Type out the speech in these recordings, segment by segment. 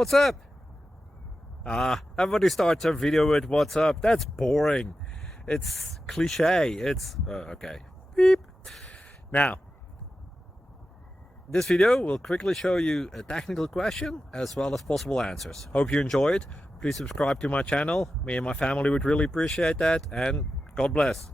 What's up? Everybody starts a video with what's up. That's boring. It's cliche. It's okay. Beep. Now, this video will quickly show you a technical question as well as possible answers. Hope you enjoy it. Please subscribe to my channel. Me and my family would really appreciate that, and God bless.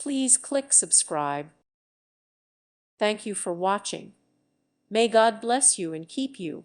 Please click subscribe. Thank you for watching. May God bless you and keep you.